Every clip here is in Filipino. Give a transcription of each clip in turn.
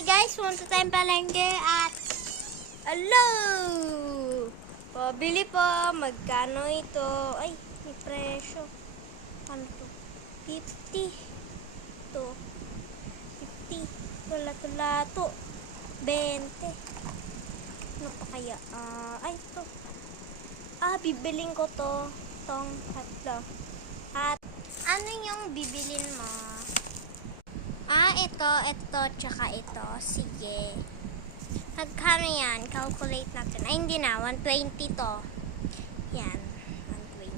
Hi guys, punta tayong palengke at hello! Pabili po, magkano ito? Ay, may presyo. Ano to? 50 to 50. Tula-tula to 20. Ano pa kaya? Ay, ito. Bibiling ko to. Tong tatlo. At ano yung bibilin mo? Ito, tsaka ito. Sige. Magkano yan? Calculate natin. Ay, hindi na. 120 to. Yan. 120.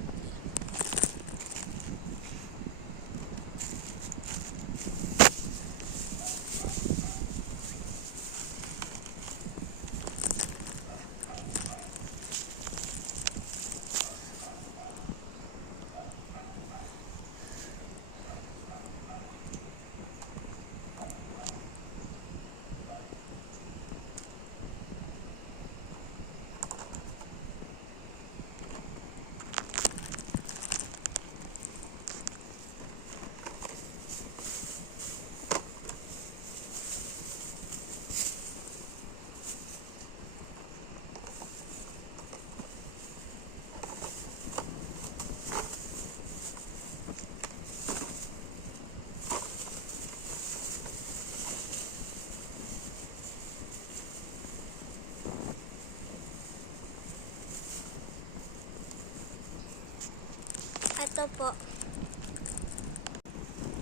Ito po.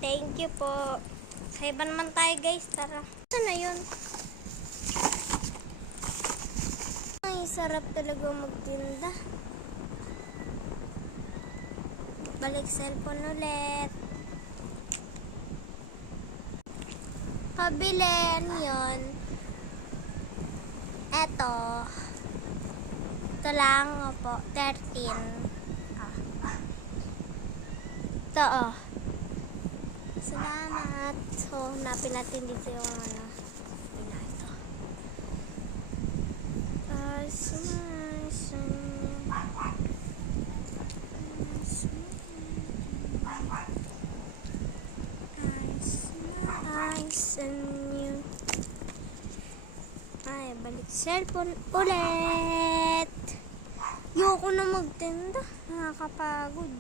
Thank you po. Sa iba naman tayo guys. Tara. Saan na yun? Ay, sarap talaga magtinda. Balik cellphone ulit. Pabilin yun. Ito lang po. 13. Ito Salamat. So, napin natin dito yung ano. Ito. Ay, balik cellphone ulit. Yoko na magtinda. Nakakapagod.